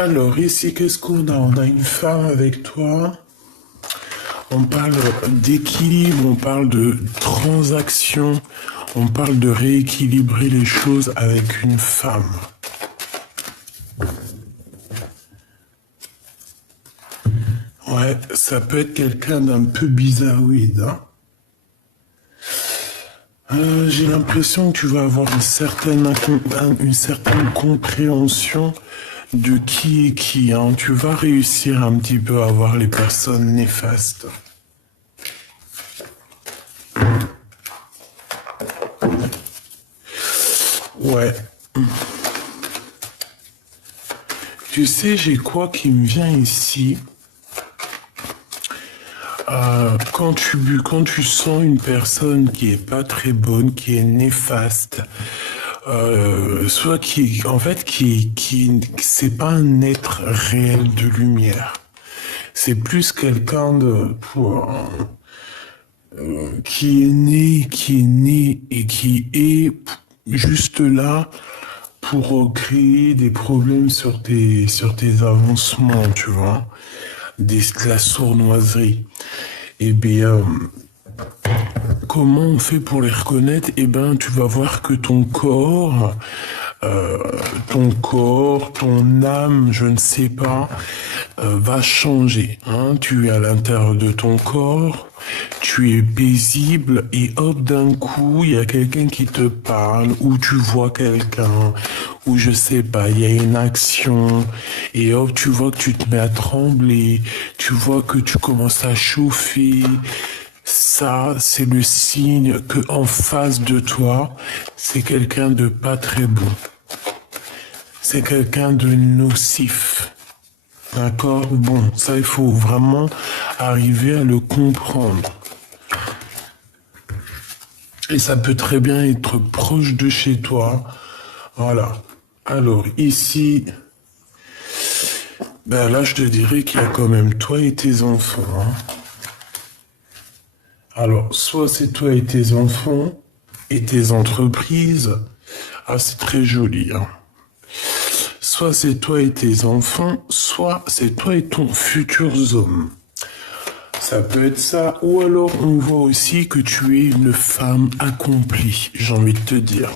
Alors ici, qu'est-ce qu'on a? On a une femme avec toi. On parle d'équilibre, on parle de transaction, on parle de rééquilibrer les choses avec une femme. Ouais, ça peut être quelqu'un d'un peu bizarroïde. Hein. J'ai l'impression que tu vas avoir une certaine compréhension de qui est qui. Hein. Tu vas réussir un petit peu à voir les personnes néfastes. Ouais. Tu sais, j'ai quoi qui me vient ici? Quand tu sens une personne qui est pas très bonne, qui est néfaste, soit c'est pas un être réel de lumière. C'est plus quelqu'un qui est né et qui est juste là pour créer des problèmes sur tes avancements, tu vois, de la sournoiserie. Eh bien, comment on fait pour les reconnaître? Eh ben, tu vas voir que ton corps, ton âme, je ne sais pas, va changer. Hein. Tu es à l'intérieur de ton corps, tu es paisible et hop, d'un coup, il y a quelqu'un qui te parle ou tu vois quelqu'un ou je sais pas, il y a une action et hop, tu vois que tu te mets à trembler, tu vois que tu commences à chauffer. Ça, c'est le signe que en face de toi, c'est quelqu'un de pas très bon. C'est quelqu'un de nocif. D'accord? Bon, ça, il faut vraiment arriver à le comprendre. Et ça peut très bien être proche de chez toi. Voilà. Alors, ici, ben là, je te dirais qu'il y a quand même toi et tes enfants. Hein. Alors, soit c'est toi et tes enfants et tes entreprises. Ah, c'est très joli. Hein. Soit c'est toi et tes enfants, soit c'est toi et ton futur homme. Ça peut être ça. Ou alors, on voit aussi que tu es une femme accomplie, j'ai envie de te dire.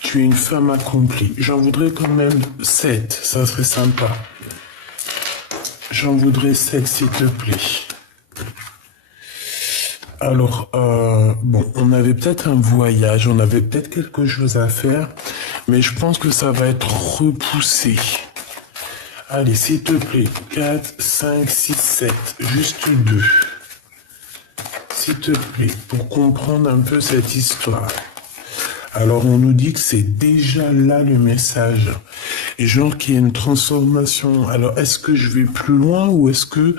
Tu es une femme accomplie. J'en voudrais quand même 7, ça serait sympa. J'en voudrais 7, s'il te plaît. Alors, bon, on avait peut-être un voyage, on avait peut-être quelque chose à faire, mais je pense que ça va être repoussé. Allez, s'il te plaît, 4, 5, 6, 7, juste 2. S'il te plaît, pour comprendre un peu cette histoire. Alors, on nous dit que c'est déjà là le message. Et genre qu'il y a une transformation. Alors, est-ce que je vais plus loin ou est-ce que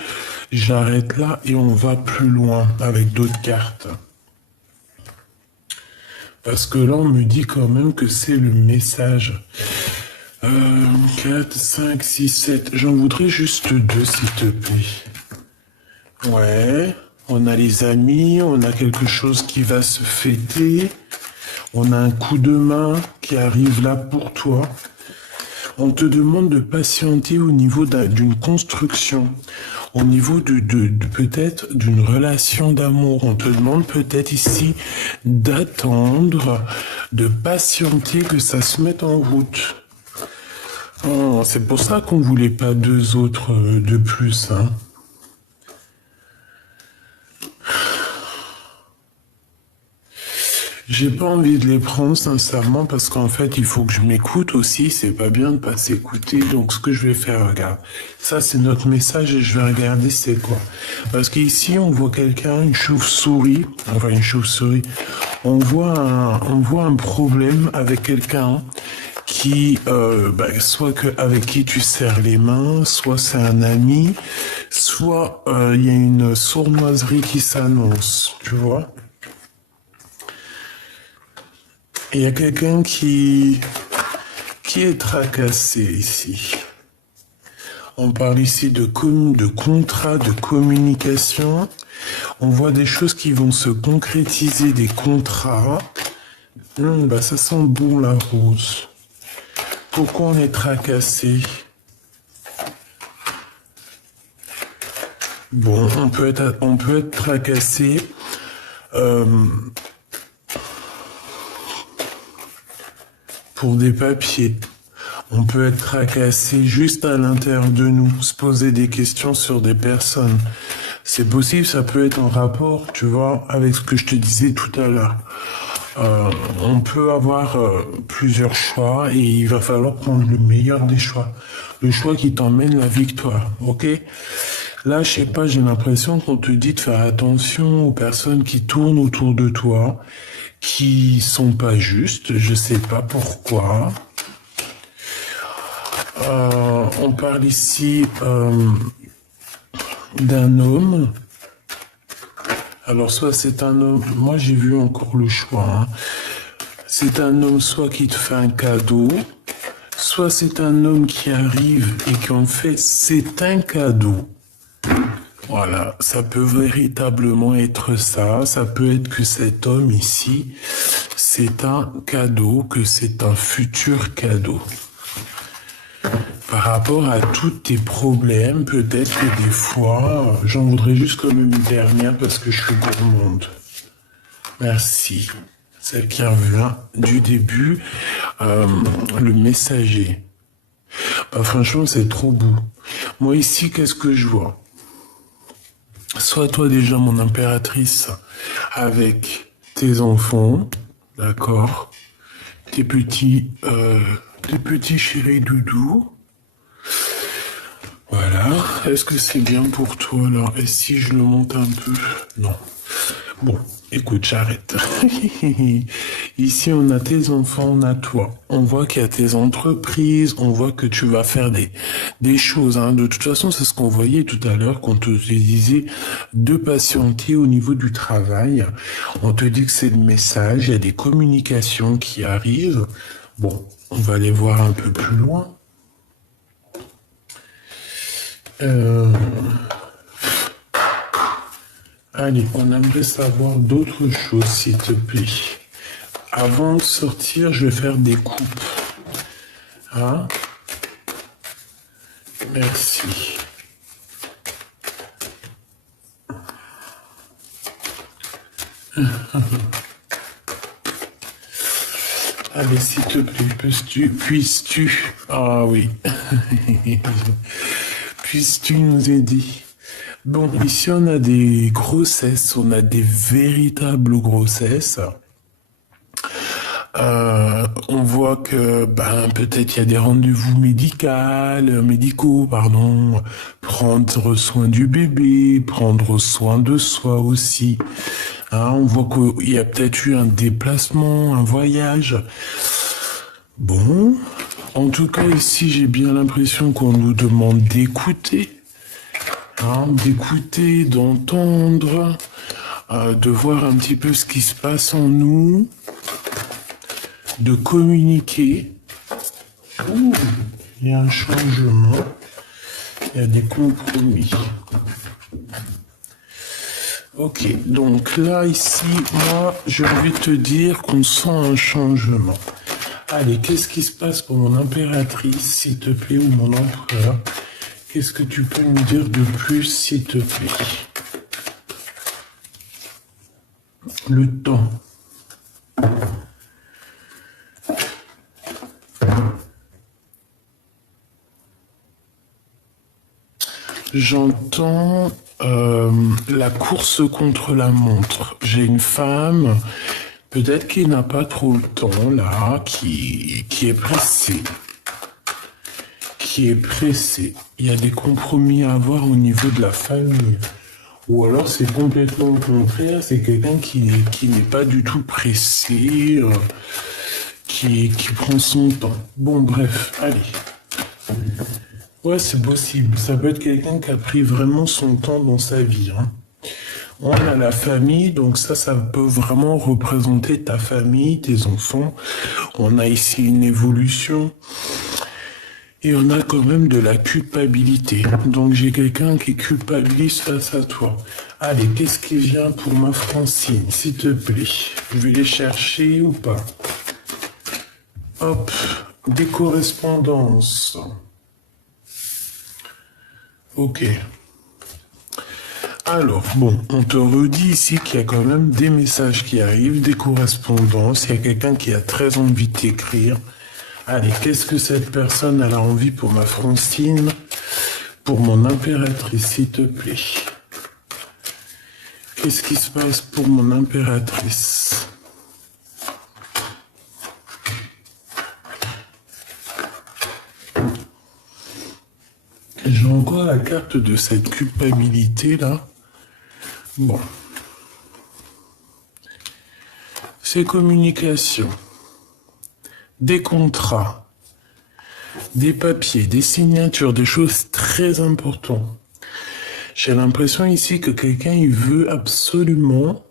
j'arrête là et on va plus loin avec d'autres cartes? Parce que là, on me dit quand même que c'est le message. 4, 5, 6, 7. J'en voudrais juste 2, s'il te plaît. Ouais. On a les amis, on a quelque chose qui va se fêter. On a un coup de main qui arrive là pour toi. On te demande de patienter au niveau d'une construction, au niveau de peut-être d'une relation d'amour. On te demande peut-être ici d'attendre, de patienter que ça se mette en route. Oh, c'est pour ça qu'on voulait pas 2 autres de plus, hein. J'ai pas envie de les prendre sincèrement parce qu'en fait il faut que je m'écoute aussi, c'est pas bien de pas s'écouter, donc ce que je vais faire, regarde, ça c'est notre message et je vais regarder c'est quoi. Parce qu'ici on voit quelqu'un, une chauve-souris, on voit un problème avec quelqu'un qui, soit avec qui tu serres les mains, soit c'est un ami, soit il y a une sournoiserie qui s'annonce, tu vois. Il y a quelqu'un qui est tracassé ici. On parle ici de contrat, de communication. On voit des choses qui vont se concrétiser, des contrats. Ça sent bon la rose. Pourquoi on est tracassé? Bon, on peut être tracassé. euh, pour des papiers. On peut être tracassé juste à l'intérieur de nous, se poser des questions sur des personnes. C'est possible, ça peut être en rapport, tu vois, avec ce que je te disais tout à l'heure. On peut avoir plusieurs choix et il va falloir prendre le meilleur des choix. Le choix qui t'emmène la victoire, ok? Là, je sais pas, j'ai l'impression qu'on te dit de faire attention aux personnes qui tournent autour de toi, qui sont pas justes, je sais pas pourquoi. On parle ici d'un homme. Alors soit c'est un homme, moi j'ai vu encore le choix. Hein. C'est un homme soit qui te fait un cadeau, soit c'est un homme qui arrive et qui en fait c'est un cadeau. Voilà, ça peut véritablement être ça. Ça peut être que cet homme ici, c'est un cadeau, que c'est un futur cadeau. Par rapport à tous tes problèmes, peut-être que des fois, j'en voudrais juste comme une dernière parce que je suis gourmande. Merci. Celle qui revient du début, le messager. Bah, franchement, c'est trop beau. Moi ici, qu'est-ce que je vois? Soit toi déjà mon impératrice avec tes enfants, d'accord, tes petits chéris doudous. Voilà. Est-ce que c'est bien pour toi alors? Et si je le monte un peu? Non. Bon, écoute, j'arrête. Ici, on a tes enfants, on a toi. On voit qu'il y a tes entreprises, on voit que tu vas faire des choses. Hein. De toute façon, c'est ce qu'on voyait tout à l'heure quand on te disait de patienter au niveau du travail. On te dit que c'est le message, il y a des communications qui arrivent. Bon, on va aller voir un peu plus loin. Allez, on aimerait savoir d'autres choses, s'il te plaît. Avant de sortir, je vais faire des coupes. Hein? Merci. Allez, s'il te plaît, puisses-tu... Ah oui. Puisses-tu nous aider? Bon, ici on a des grossesses, on a des véritables grossesses. On voit que peut-être il y a des rendez-vous médicaux, pardon, prendre soin du bébé, prendre soin de soi aussi. Hein, on voit qu'il y a peut-être eu un déplacement, un voyage. Bon, en tout cas ici j'ai bien l'impression qu'on nous demande d'écouter. Hein, d'écouter, d'entendre, de voir un petit peu ce qui se passe en nous, de communiquer. Ouh, il y a un changement, il y a des compromis. Ok, donc là, ici, moi, j'ai envie de te dire qu'on sent un changement. Allez, qu'est-ce qui se passe pour mon impératrice, s'il te plaît, ou mon empereur? Qu'est-ce que tu peux me dire de plus, s'il te plaît? Le temps. J'entends la course contre la montre. J'ai une femme, peut-être qui n'a pas trop le temps, là, qui est pressée. Qui est pressée. Il y a des compromis à avoir au niveau de la famille. Ou alors c'est complètement le contraire, c'est quelqu'un qui n'est pas du tout pressé, qui prend son temps. Bon, bref, allez. Ouais, c'est possible. Ça peut être quelqu'un qui a pris vraiment son temps dans sa vie. Hein. On a la famille, donc ça peut vraiment représenter ta famille, tes enfants. On a ici une évolution. Et on a quand même de la culpabilité. Donc j'ai quelqu'un qui culpabilise face à toi. Allez, qu'est-ce qui vient pour ma Francine, s'il te plaît? Je vais les chercher ou pas? Hop, des correspondances. Ok. Alors, bon, on te redit ici qu'il y a quand même des messages qui arrivent, des correspondances, il y a quelqu'un qui a très envie de t'écrire. Allez, qu'est-ce que cette personne a envie pour ma Francine, pour mon impératrice, s'il te plaît? Qu'est-ce qui se passe pour mon impératrice? J'ai encore la carte de cette culpabilité là. Bon. C'est communication. Des contrats. Des papiers, des signatures, des choses très importantes. J'ai l'impression ici que quelqu'un il veut absolument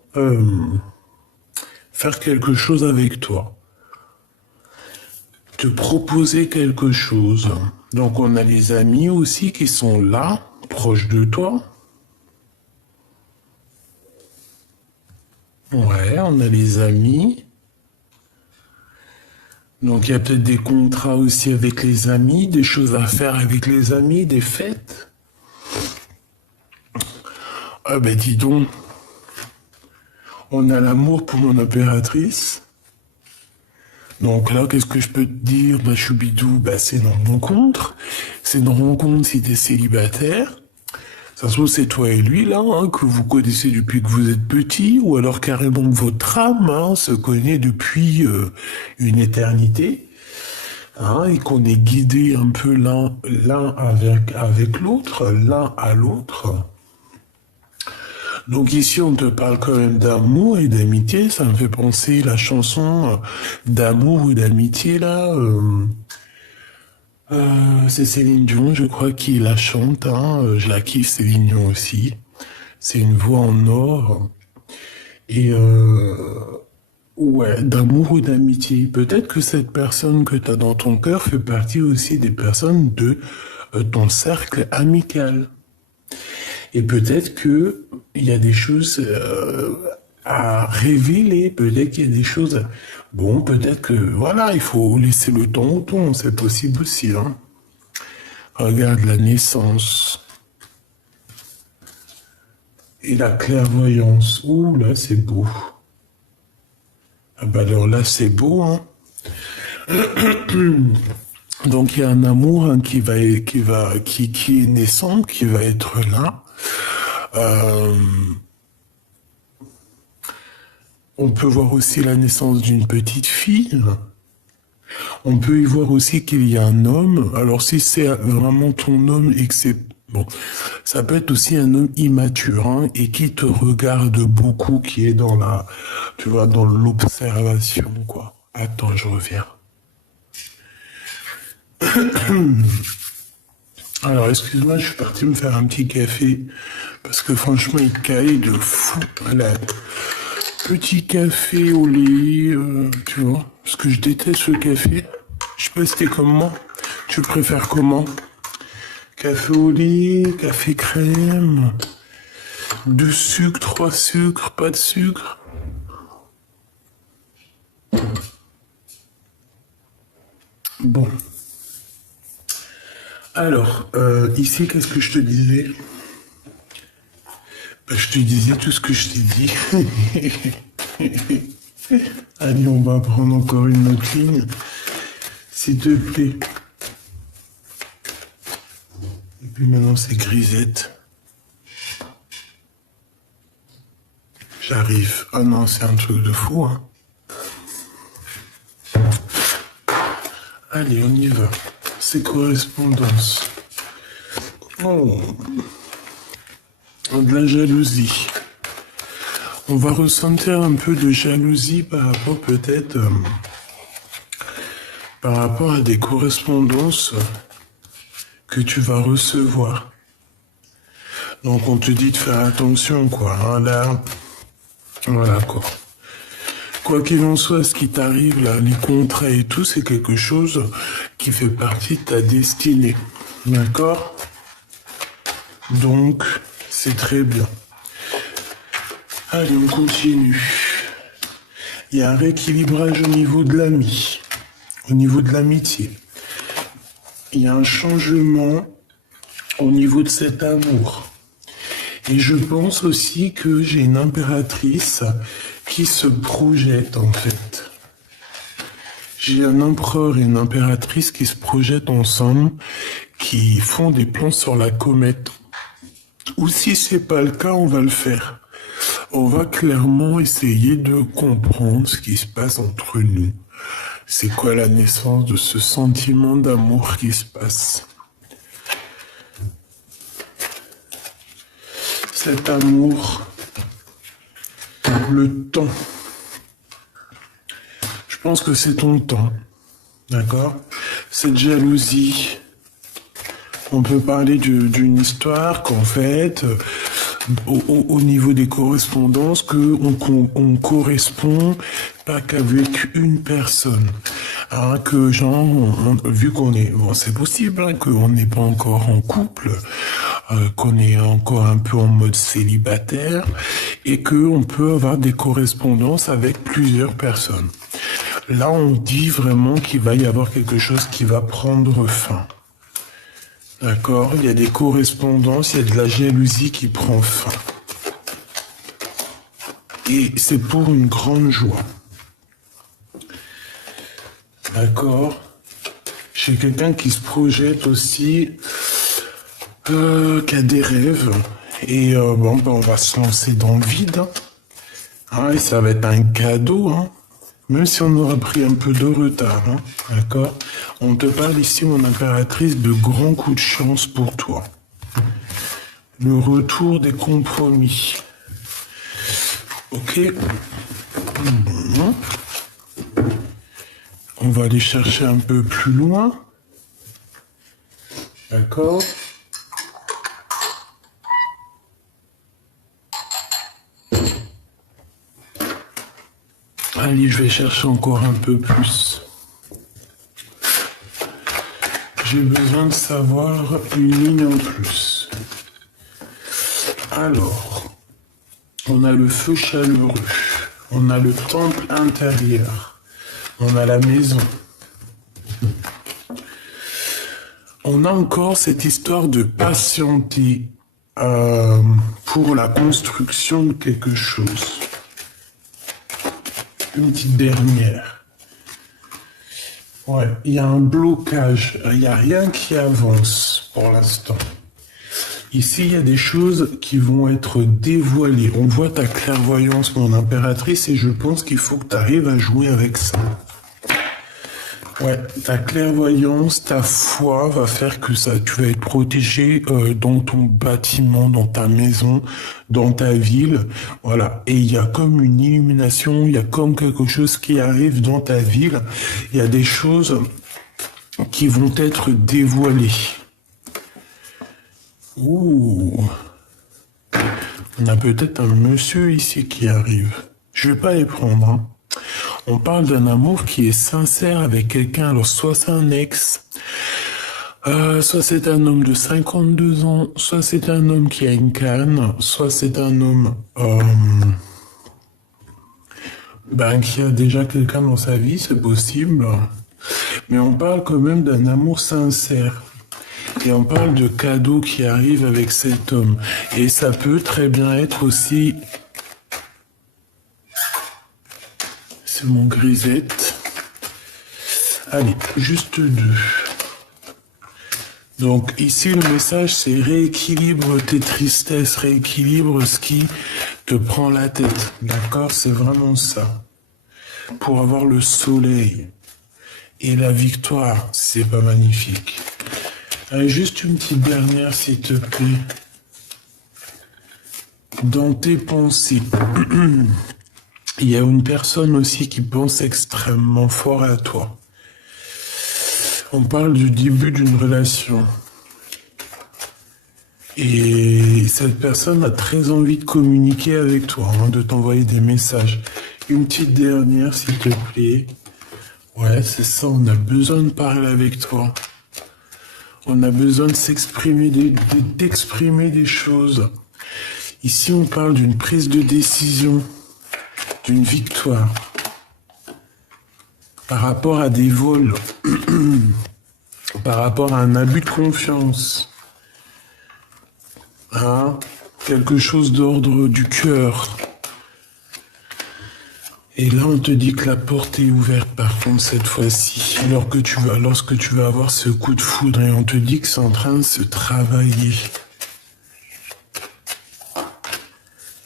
faire quelque chose avec toi. Te proposer quelque chose. Donc on a les amis aussi qui sont là, proches de toi. Ouais, on a les amis. Donc il y a peut-être des contrats aussi avec les amis, des choses à faire avec les amis, des fêtes. Ah ben dis donc, on a l'amour pour mon impératrice. Donc là, qu'est-ce que je peux te dire, bah choubidou, bah c'est une rencontre. C'est une rencontre si t'es célibataire. Ça se trouve, c'est toi et lui, là, hein, que vous connaissez depuis que vous êtes petit, ou alors carrément que votre âme hein, se connaît depuis une éternité, hein, et qu'on est guidé un peu l'un avec l'autre, l'un à l'autre. Donc ici, on te parle quand même d'amour et d'amitié. Ça me fait penser la chanson d'amour ou d'amitié, là. C'est Céline Dion, je crois, qui la chante. Hein. Je la kiffe, Céline Dion aussi. C'est une voix en or. Et ouais, d'amour ou d'amitié. Peut-être que cette personne que tu as dans ton cœur fait partie aussi des personnes de ton cercle amical. Et peut-être que il y a des choses à révéler, peut-être qu'il y a des choses... Bon, peut-être que, voilà, il faut laisser le temps au temps, c'est possible aussi, hein. Regarde la naissance. Et la clairvoyance. Ouh, là, c'est beau. Ah bah alors là, c'est beau, hein. Donc, il y a un amour hein, qui est naissant, qui va être là. On peut voir aussi la naissance d'une petite fille. On peut y voir aussi qu'il y a un homme. Alors si c'est vraiment ton homme et que c'est... Bon, ça peut être aussi un homme immature hein, et qui te regarde beaucoup, qui est dans la... Tu vois, dans l'observation, quoi. Attends, je reviens. Alors, excuse-moi, je suis parti me faire un petit café. Parce que franchement, il caille de fou. Voilà. Petit café au lait, tu vois. Parce que je déteste le café. Je sais pas si t'es comme moi. Tu préfères comment? Café au lait, café crème, 2 sucres, 3 sucres, pas de sucre. Bon. Alors, ici, qu'est-ce que je te disais? Ben, je te disais tout ce que je t'ai dit. Allez, on va prendre encore une autre ligne. S'il te plaît. Et puis maintenant, c'est grisette. J'arrive. Ah non, c'est un truc de fou, hein. Allez, on y va. C'est correspondance. Oh. De la jalousie. On va ressentir un peu de jalousie par rapport peut-être par rapport à des correspondances que tu vas recevoir. Donc on te dit de faire attention quoi. Hein, là, voilà quoi. Quoi qu'il en soit, ce qui t'arrive là, les contrats et tout, c'est quelque chose qui fait partie de ta destinée. D'accord? Donc, c'est très bien. Allez, on continue. Il y a un rééquilibrage au niveau de l'ami, au niveau de l'amitié. Il y a un changement au niveau de cet amour. Et je pense aussi que j'ai une impératrice qui se projette en fait. J'ai un empereur et une impératrice qui se projettent ensemble, qui font des plans sur la comète. Ou si c'est pas le cas, on va le faire. On va clairement essayer de comprendre ce qui se passe entre nous. C'est quoi la naissance de ce sentiment d'amour qui se passe? Cet amour, le temps. Je pense que c'est ton temps, d'accord? Cette jalousie, on peut parler d'une histoire qu'en fait, au niveau des correspondances, on correspond pas qu'avec une personne. Hein, que genre, vu qu'on est, bon, c'est possible hein, qu'on n'est pas encore en couple, qu'on est encore un peu en mode célibataire, et qu'on peut avoir des correspondances avec plusieurs personnes. Là, on dit vraiment qu'il va y avoir quelque chose qui va prendre fin. D'accord? Il y a des correspondances, il y a de la jalousie qui prend fin. Et c'est pour une grande joie. D'accord? J'ai quelqu'un qui se projette aussi, qui a des rêves. Et bon, ben, on va se lancer dans le vide. Hein, et ça va être un cadeau, hein. Même si on aura pris un peu de retard, hein, d'accord? On te parle ici, mon impératrice, de grands coups de chance pour toi. Le retour des compromis. Ok? On va aller chercher un peu plus loin. D'accord? Allez, je vais chercher encore un peu plus. J'ai besoin de savoir une ligne en plus. Alors, on a le feu chaleureux, on a le temple intérieur, on a la maison. On a encore cette histoire de patienter pour la construction de quelque chose. Une petite dernière. Ouais, il y a un blocage, il n'y a rien qui avance pour l'instant. Ici, il y a des choses qui vont être dévoilées. On voit ta clairvoyance, mon impératrice, et je pense qu'il faut que tu arrives à jouer avec ça. Ouais, ta clairvoyance, ta foi va faire que ça, tu vas être protégé dans ton bâtiment, dans ta maison, dans ta ville, voilà. Et il y a comme une illumination, il y a comme quelque chose qui arrive dans ta ville. Il y a des choses qui vont être dévoilées. Ouh, on a peut-être un monsieur ici qui arrive. Je vais pas les prendre, hein. On parle d'un amour qui est sincère avec quelqu'un. Alors, soit c'est un ex, soit c'est un homme de 52 ans, soit c'est un homme qui a une canne, soit c'est un homme qui a déjà quelqu'un dans sa vie, c'est possible. Mais on parle quand même d'un amour sincère. Et on parle de cadeaux qui arrivent avec cet homme. Et ça peut très bien être aussi... C'est mon grisette. Allez, juste 2. Donc ici, le message, c'est rééquilibre tes tristesses, rééquilibre ce qui te prend la tête. D'accord? C'est vraiment ça. Pour avoir le soleil et la victoire, c'est pas magnifique. Allez, juste une petite dernière, s'il te plaît. Dans tes pensées... Il y a une personne aussi qui pense extrêmement fort à toi. On parle du début d'une relation. Et cette personne a très envie de communiquer avec toi, hein, de t'envoyer des messages. Une petite dernière, s'il te plaît. Ouais, c'est ça, on a besoin de parler avec toi. On a besoin de s'exprimer, d'exprimer des choses. Ici, on parle d'une prise de décision. D'une victoire par rapport à des vols, par rapport à un abus de confiance. Hein? quelque chose d'ordre du cœur. Et là, on te dit que la porte est ouverte, par contre, cette fois-ci, lorsque tu vas avoir ce coup de foudre, et on te dit que c'est en train de se travailler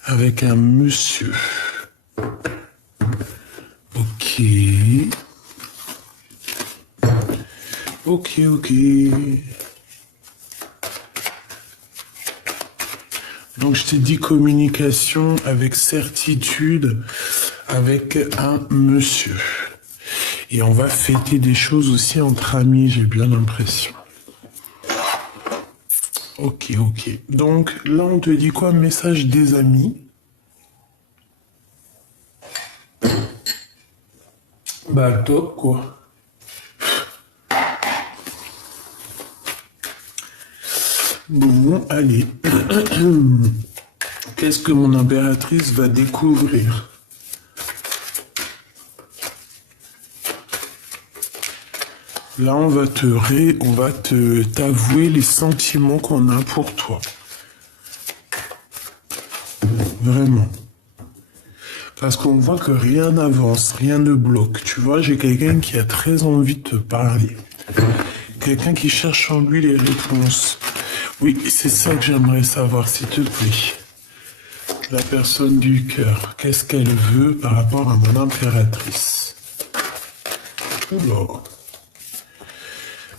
avec un monsieur. Ok. Ok, ok. Donc, je t'ai dit communication avec certitude avec un monsieur. Et on va fêter des choses aussi entre amis, j'ai bien l'impression. Ok, ok. Donc, là, on te dit quoi? Message des amis. Bah, top, quoi. Bon, allez. Qu'est-ce que mon impératrice va découvrir? Là, on va t'avouer les sentiments qu'on a pour toi. Vraiment. Parce qu'on voit que rien n'avance, rien ne bloque. Tu vois, j'ai quelqu'un qui a très envie de te parler. Quelqu'un qui cherche en lui les réponses. Oui, c'est ça que j'aimerais savoir, s'il te plaît. La personne du cœur, qu'est-ce qu'elle veut par rapport à mon impératrice? Oula.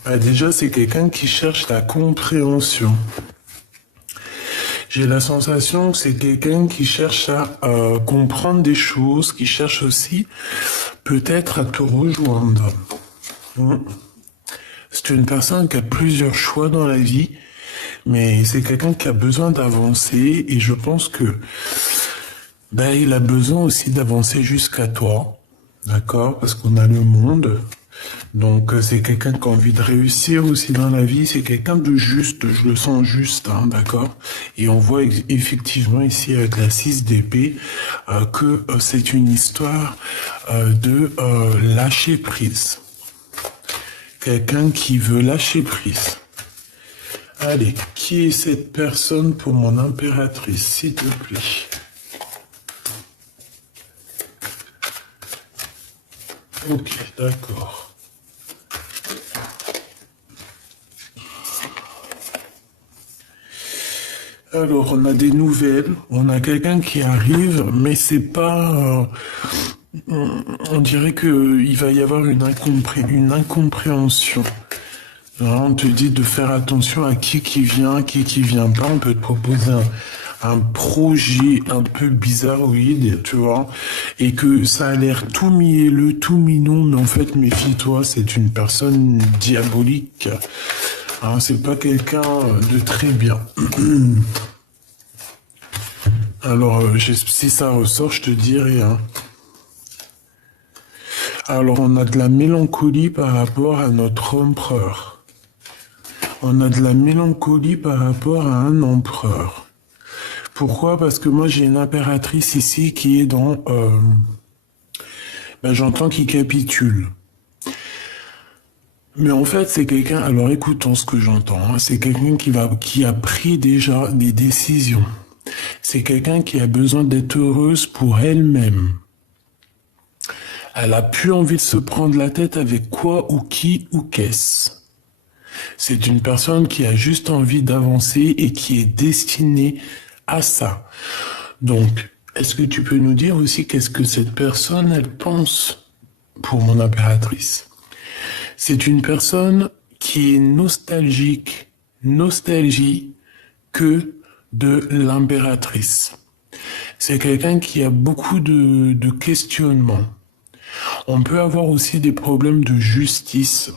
Ah, déjà, c'est quelqu'un qui cherche la compréhension. J'ai la sensation que c'est quelqu'un qui cherche à comprendre des choses, qui cherche aussi peut-être à te rejoindre. C'est une personne qui a plusieurs choix dans la vie, mais c'est quelqu'un qui a besoin d'avancer et je pense que il a besoin aussi d'avancer jusqu'à toi, d'accord? Parce qu'on a le monde. Donc c'est quelqu'un qui a envie de réussir aussi dans la vie, c'est quelqu'un de juste, je le sens juste, hein, d'accord? Et on voit effectivement ici avec la 6 d'épée que c'est une histoire de lâcher prise. Quelqu'un qui veut lâcher prise. Allez, qui est cette personne pour mon impératrice, s'il te plaît? Ok, d'accord. Alors, on a des nouvelles, on a quelqu'un qui arrive, mais c'est pas... on dirait qu'il va y avoir une incompréhension. Alors, on te dit de faire attention à qui vient pas. On peut te proposer un projet un peu bizarroïde, tu vois, et que ça a l'air tout mielleux, tout mignon, mais en fait, méfie-toi, c'est une personne diabolique. Hein, c'est pas quelqu'un de très bien. Alors, si ça ressort, je te dirai. Hein. Alors, on a de la mélancolie par rapport à notre empereur. On a de la mélancolie par rapport à un empereur. Pourquoi? Parce que moi, j'ai une impératrice ici qui est dans... j'entends qu'il capitule. Mais en fait, c'est quelqu'un... Alors, écoutons ce que j'entends. Hein, c'est quelqu'un qui a pris déjà des décisions. C'est quelqu'un qui a besoin d'être heureuse pour elle-même. Elle a plus envie de se prendre la tête avec quoi ou qui ou qu'est-ce. C'est une personne qui a juste envie d'avancer et qui est destinée à ça. Donc, est-ce que tu peux nous dire aussi qu'est-ce que cette personne, elle pense pour mon impératrice? C'est une personne qui est nostalgie que de l'impératrice. C'est quelqu'un qui a beaucoup de questionnements. On peut avoir aussi des problèmes de justice,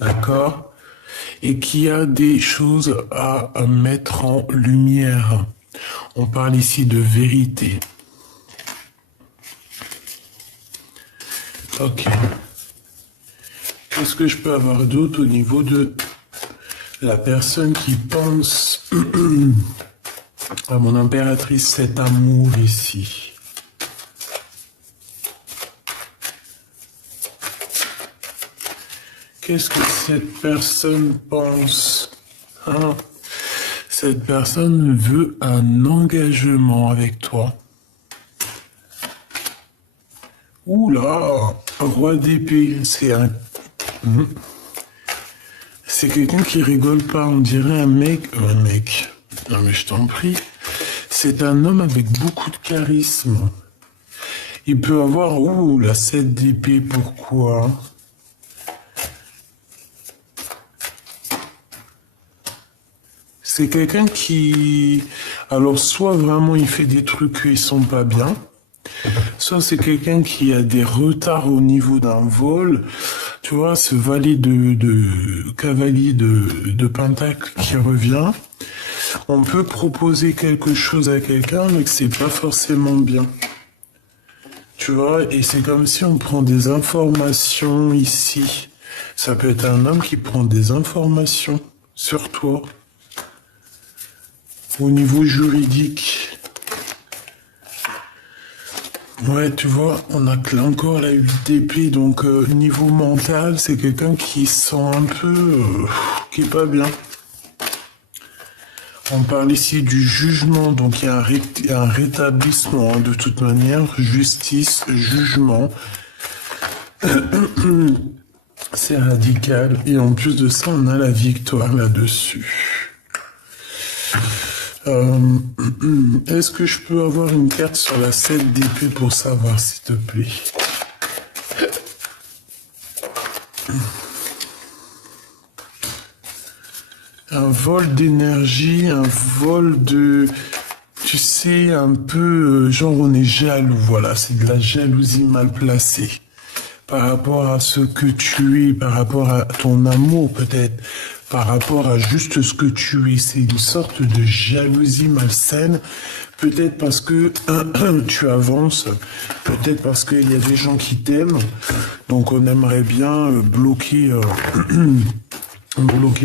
d'accord? Et qui a des choses à mettre en lumière. On parle ici de vérité. Ok. Qu'est-ce que je peux avoir d'autre au niveau de la personne qui pense à mon impératrice, cet amour ici? Qu'est-ce que cette personne pense? Hein? Cette personne veut un engagement avec toi. Oula, roi d'épée, c'est quelqu'un qui rigole pas, on dirait un mec. Non mais je t'en prie. C'est un homme avec beaucoup de charisme. Il peut avoir, la 7 d'épée, pourquoi? C'est quelqu'un qui, alors soit vraiment il fait des trucs qui sont pas bien, soit c'est quelqu'un qui a des retards au niveau d'un vol. Tu vois, ce cavalier de pentacle qui revient. On peut proposer quelque chose à quelqu'un, mais que c'est pas forcément bien. Tu vois, et c'est comme si on prend des informations ici. Ça peut être un homme qui prend des informations sur toi. Au niveau juridique. Ouais, tu vois, on a encore la 8 d'épée, donc niveau mental, c'est quelqu'un qui sent un peu... qui est pas bien. On parle ici du jugement, donc il y a un rétablissement, hein, de toute manière, justice, jugement. C'est radical, et en plus de ça, on a la victoire là-dessus. Est-ce que je peux avoir une carte sur la 7 d'épée pour savoir, s'il te plaît? Un vol d'énergie, un vol de... Tu sais, un peu... genre, on est jaloux, voilà. C'est de la jalousie mal placée. Par rapport à ce que tu es, par rapport à ton amour, peut-être. Par rapport à juste ce que tu es. C'est une sorte de jalousie malsaine. Peut-être parce que tu avances. Peut-être parce qu'il y a des gens qui t'aiment. Donc, on aimerait bien bloquer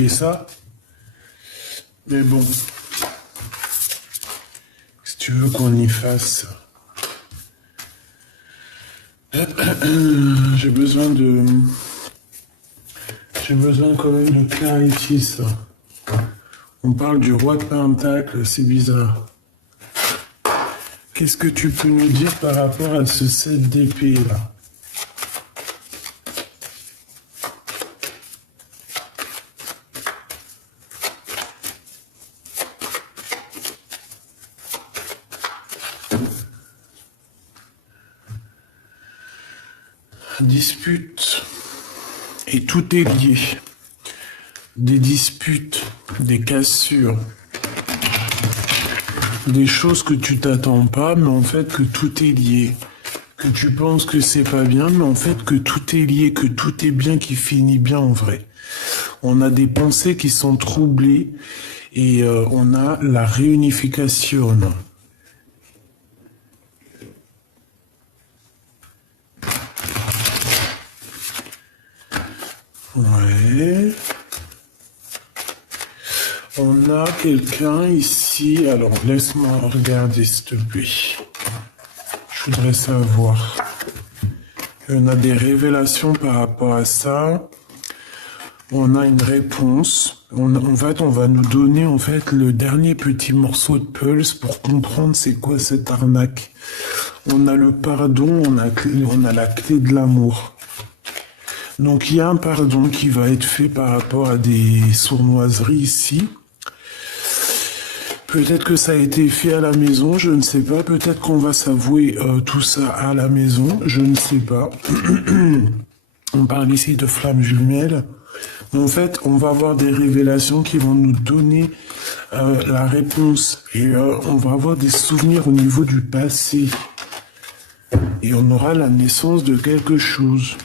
ça. Mais bon, si tu veux qu'on y fasse, j'ai besoin quand même de clarifier ça. On parle du roi de pentacle, c'est bizarre. Qu'est-ce que tu peux nous dire par rapport à ce 7 d'épée là? Dispute, et tout est lié. Des disputes, des cassures, des choses que tu t'attends pas, mais en fait que tout est lié. Que tu penses que c'est pas bien, mais en fait que tout est lié, que tout est bien, qui finit bien en vrai. On a des pensées qui sont troublées et on a la réunification. Ouais. On a quelqu'un ici. Alors, laisse-moi regarder, s'il te plaît. Je voudrais savoir. On a des révélations par rapport à ça. On a une réponse. En fait, on va nous donner en fait le dernier petit morceau de pulse pour comprendre c'est quoi cette arnaque. On a le pardon, on a la clé de l'amour. Donc il y a un pardon qui va être fait par rapport à des sournoiseries ici. Peut-être que ça a été fait à la maison, je ne sais pas. Peut-être qu'on va s'avouer tout ça à la maison, je ne sais pas. On parle ici de flammes jumelles. En fait, on va avoir des révélations qui vont nous donner la réponse. Et on va avoir des souvenirs au niveau du passé. Et on aura la naissance de quelque chose.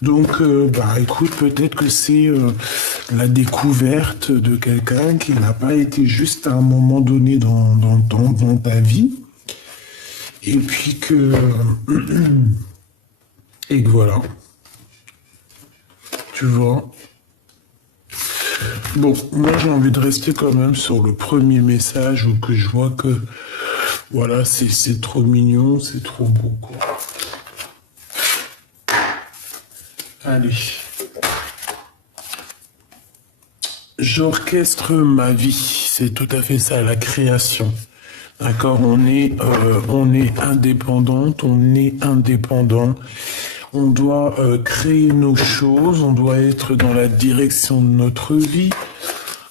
Donc, écoute, peut-être que c'est la découverte de quelqu'un qui n'a pas été juste à un moment donné dans ta vie. Et puis que... et que voilà. Tu vois. Bon, moi j'ai envie de rester quand même sur le premier message où que je vois que... Voilà, c'est trop mignon, c'est trop beau, quoi. Allez. J'orchestre ma vie, c'est tout à fait ça, la création. D'accord, on est indépendante, on est indépendant. On doit créer nos choses, on doit être dans la direction de notre vie,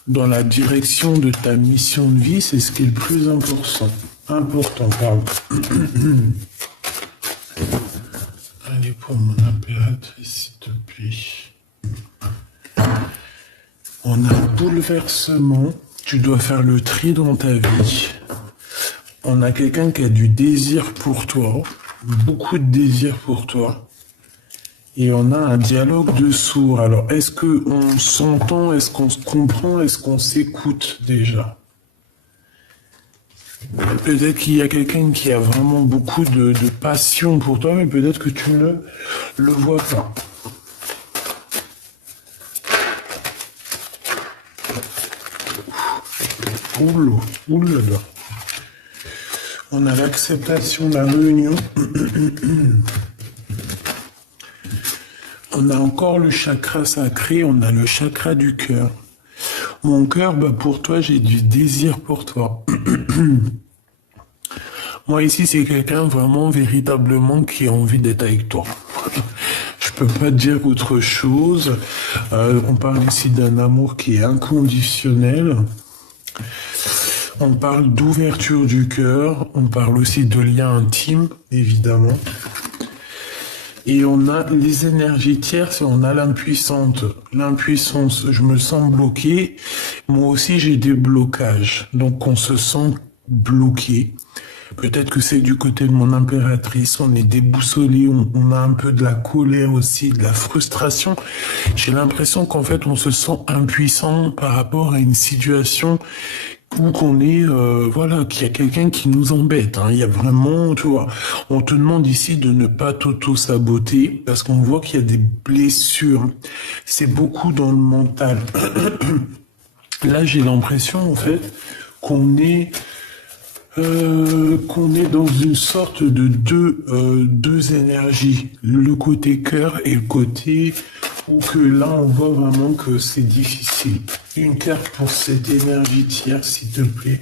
dans la direction de ta mission de vie, c'est ce qui est le plus important. Important, pardon. Allez, pour mon impératrice, s'il te plaît. On a un bouleversement, tu dois faire le tri dans ta vie. On a quelqu'un qui a du désir pour toi, beaucoup de désir pour toi. Et on a un dialogue de sourds. Alors, est-ce qu'on s'entend, est-ce qu'on se comprend, est-ce qu'on s'écoute déjà? Peut-être qu'il y a quelqu'un qui a vraiment beaucoup de passion pour toi, mais peut-être que tu ne le vois pas. Oula. On a l'acceptation de la réunion. On a encore le chakra sacré, on a le chakra du cœur. Mon cœur, pour toi, j'ai du désir pour toi. Moi, ici, c'est quelqu'un vraiment, véritablement, qui a envie d'être avec toi. Je peux pas te dire autre chose. On parle ici d'un amour qui est inconditionnel. On parle d'ouverture du cœur. On parle aussi de lien intime, évidemment. Et on a les énergies tierces et on a l'impuissante. L'impuissance, je me sens bloqué. Moi aussi, j'ai des blocages. Donc, on se sent bloqué. Peut-être que c'est du côté de mon impératrice. On est déboussolé. On a un peu de la colère aussi, de la frustration. J'ai l'impression qu'en fait, on se sent impuissant par rapport à une situation ou qu'on est, voilà, qu'il y a quelqu'un qui nous embête. Il y a vraiment, tu vois, on te demande ici de ne pas t'auto-saboter parce qu'on voit qu'il y a des blessures. C'est beaucoup dans le mental. Là, j'ai l'impression, en fait, qu'on est dans une sorte de deux énergies, le côté cœur et le côté où que là on voit vraiment que c'est difficile. Une carte pour cette énergie tierce, s'il te plaît.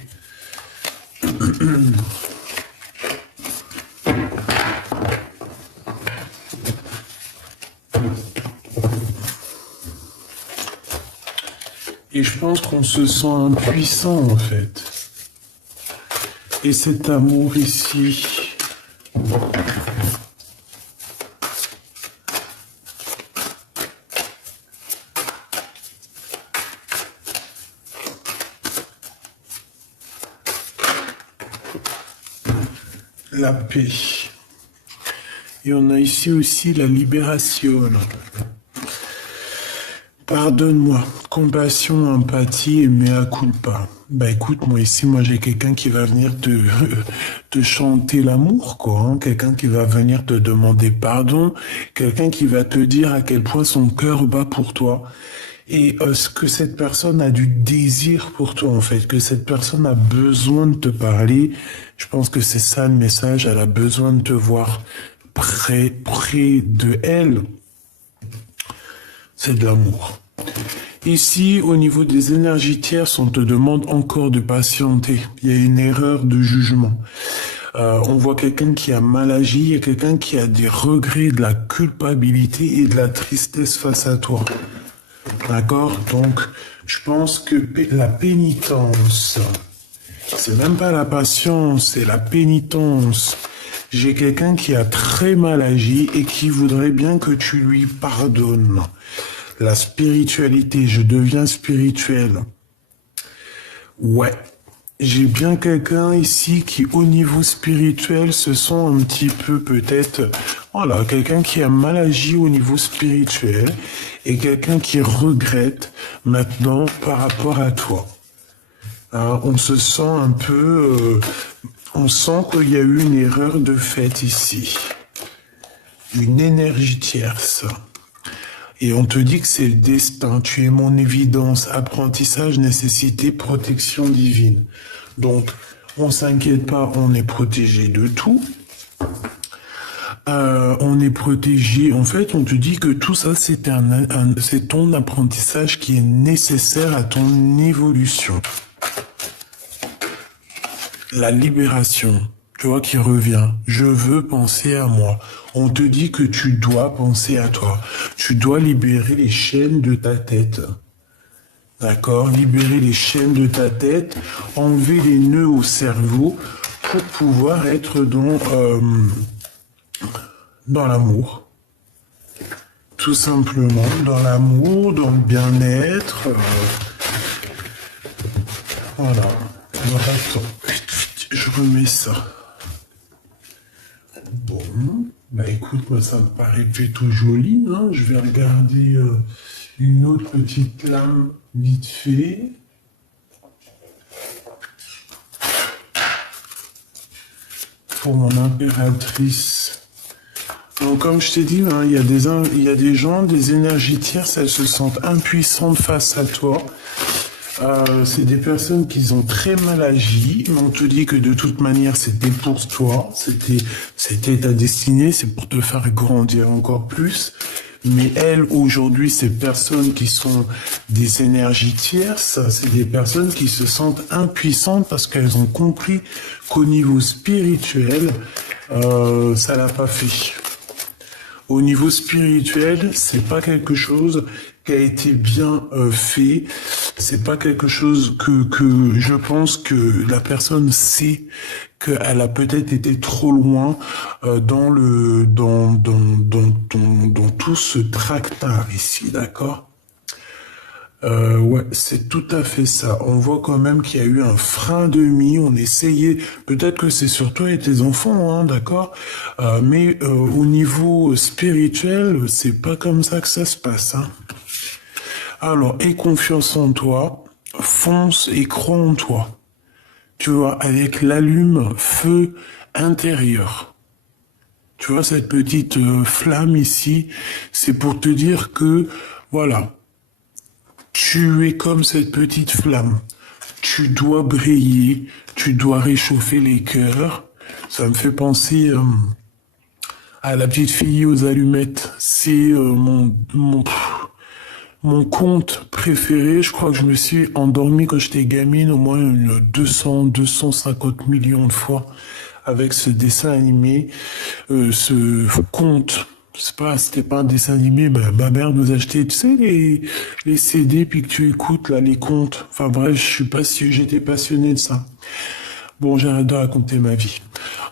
Et je pense qu'on se sent impuissant en fait. Et cet amour ici, la paix. Et on a ici aussi la libération. Pardonne-moi, compassion, empathie et mea culpa. Écoute, moi ici, j'ai quelqu'un qui va venir te chanter l'amour, quoi. Quelqu'un qui va venir te demander pardon, quelqu'un qui va te dire à quel point son cœur bat pour toi. Et ce que cette personne a du désir pour toi, en fait, que cette personne a besoin de te parler. Je pense que c'est ça le message, elle a besoin de te voir près de elle. C'est de l'amour. Ici, au niveau des énergies tierces, on te demande encore de patienter. Il y a une erreur de jugement. On voit quelqu'un qui a mal agi, il y a quelqu'un qui a des regrets, de la culpabilité et de la tristesse face à toi. D'accord? Donc, je pense que la pénitence, c'est même pas la patience, c'est la pénitence. J'ai quelqu'un qui a très mal agi et qui voudrait bien que tu lui pardonnes. La spiritualité, je deviens spirituel. Ouais. J'ai bien quelqu'un ici qui, au niveau spirituel, se sent un petit peu peut-être... Voilà, quelqu'un qui a mal agi au niveau spirituel et quelqu'un qui regrette maintenant par rapport à toi. Alors, on se sent un peu... on sent qu'il y a eu une erreur de fait ici. Une énergie tierce. Et on te dit que c'est le destin, tu es mon évidence, apprentissage, nécessité, protection divine. Donc, on s'inquiète pas, on est protégé de tout. On est protégé. En fait, on te dit que tout ça, c'est ton apprentissage qui est nécessaire à ton évolution. La libération, tu vois, qui revient. Je veux penser à moi. On te dit que tu dois penser à toi. Tu dois libérer les chaînes de ta tête. D'accord? Libérer les chaînes de ta tête, enlever les nœuds au cerveau pour pouvoir être dans l'amour. Tout simplement, dans l'amour, dans le bien-être. Voilà. Alors, attends, je remets ça. Bon, bah écoute, moi ça me paraît plutôt joli. Hein. Je vais regarder une autre petite lame vite fait. Pour mon impératrice. Donc, comme je t'ai dit, hein, il y a des gens, des énergies tierces, elles se sentent impuissantes face à toi. C'est des personnes qui ont très mal agi, mais on te dit que de toute manière, c'était pour toi, c'était ta destinée, c'est pour te faire grandir encore plus. Mais elles, aujourd'hui, ces personnes qui sont des énergies tierces, c'est des personnes qui se sentent impuissantes parce qu'elles ont compris qu'au niveau spirituel, ça l'a pas fait. Au niveau spirituel, c'est pas quelque chose qui a été bien fait. C'est pas quelque chose que je pense que la personne sait qu'elle a peut-être été trop loin dans tout ce tractard ici, d'accord? Ouais, c'est tout à fait ça. On voit quand même qu'il y a eu un frein de mie. On essayait, peut-être que c'est sur toi et tes enfants, hein, d'accord. Mais au niveau spirituel, c'est pas comme ça que ça se passe. Hein. Alors, aie confiance en toi, fonce et crois en toi. Tu vois, avec l'allume-feu intérieur. Tu vois, cette petite flamme ici, c'est pour te dire que, voilà, tu es comme cette petite flamme. Tu dois briller, tu dois réchauffer les cœurs. Ça me fait penser à la petite fille aux allumettes. C'est mon conte préféré. Je crois que je me suis endormi quand j'étais gamine au moins 250 millions de fois avec ce dessin animé, ce conte. C'était pas un dessin animé, ma mère nous achetait, tu sais, les CD, puis que tu écoutes, là, les contes. Enfin bref, je suis pas si j'étais passionné de ça. Bon, j'arrête de raconter ma vie.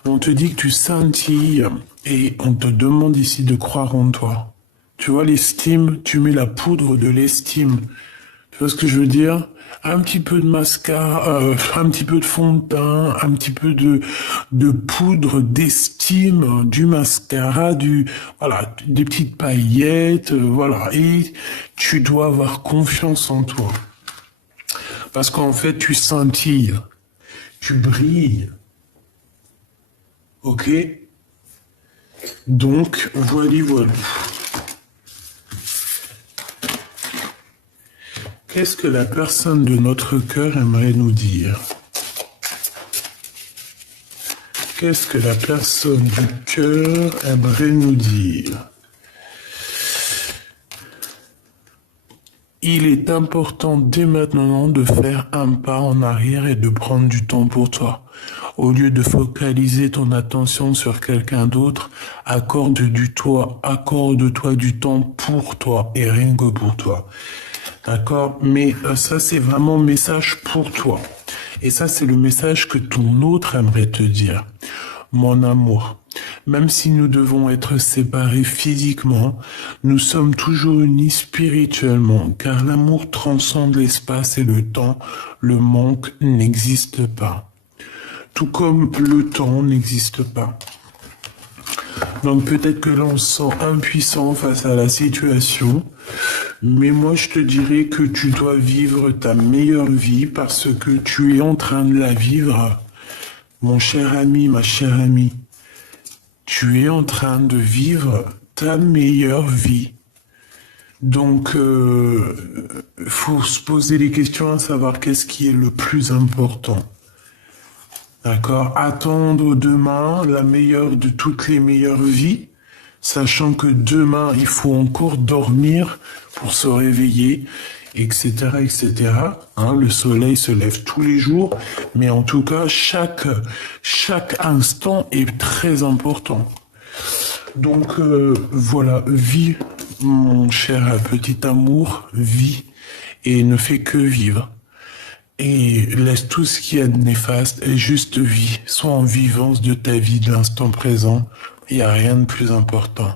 On te dit que tu scintilles et on te demande ici de croire en toi. Tu vois, l'estime, tu mets la poudre de l'estime. Tu vois ce que je veux dire? Un petit peu de mascara, un petit peu de fond de teint, un petit peu de poudre d'estime, du mascara, voilà, des petites paillettes, voilà. Et tu dois avoir confiance en toi. Parce qu'en fait, tu scintilles, tu brilles. Ok? Donc, voilà. Qu'est-ce que la personne de notre cœur aimerait nous dire? Qu'est-ce que la personne du cœur aimerait nous dire? Il est important dès maintenant de faire un pas en arrière et de prendre du temps pour toi. Au lieu de focaliser ton attention sur quelqu'un d'autre, accorde-toi du temps pour toi et rien que pour toi. D'accord? Mais ça, c'est vraiment un message pour toi. Et ça, c'est le message que ton autre aimerait te dire. Mon amour, même si nous devons être séparés physiquement, nous sommes toujours unis spirituellement, car l'amour transcende l'espace et le temps. Le manque n'existe pas. Tout comme le temps n'existe pas. Donc peut-être que l'on se sent impuissant face à la situation, mais moi je te dirais que tu dois vivre ta meilleure vie parce que tu es en train de la vivre. Mon cher ami, ma chère amie, tu es en train de vivre ta meilleure vie. Donc, faut se poser des questions à savoir qu'est-ce qui est le plus important. D'accord? Attendre demain la meilleure de toutes les meilleures vies, sachant que demain, il faut encore dormir pour se réveiller, etc., etc. Hein, le soleil se lève tous les jours, mais en tout cas, chaque instant est très important. Donc voilà, vis, mon cher petit amour, vis et ne fais que vivre. Et laisse tout ce qui est néfaste et juste vis. Sois en vivance de ta vie de l'instant présent. Il n'y a rien de plus important.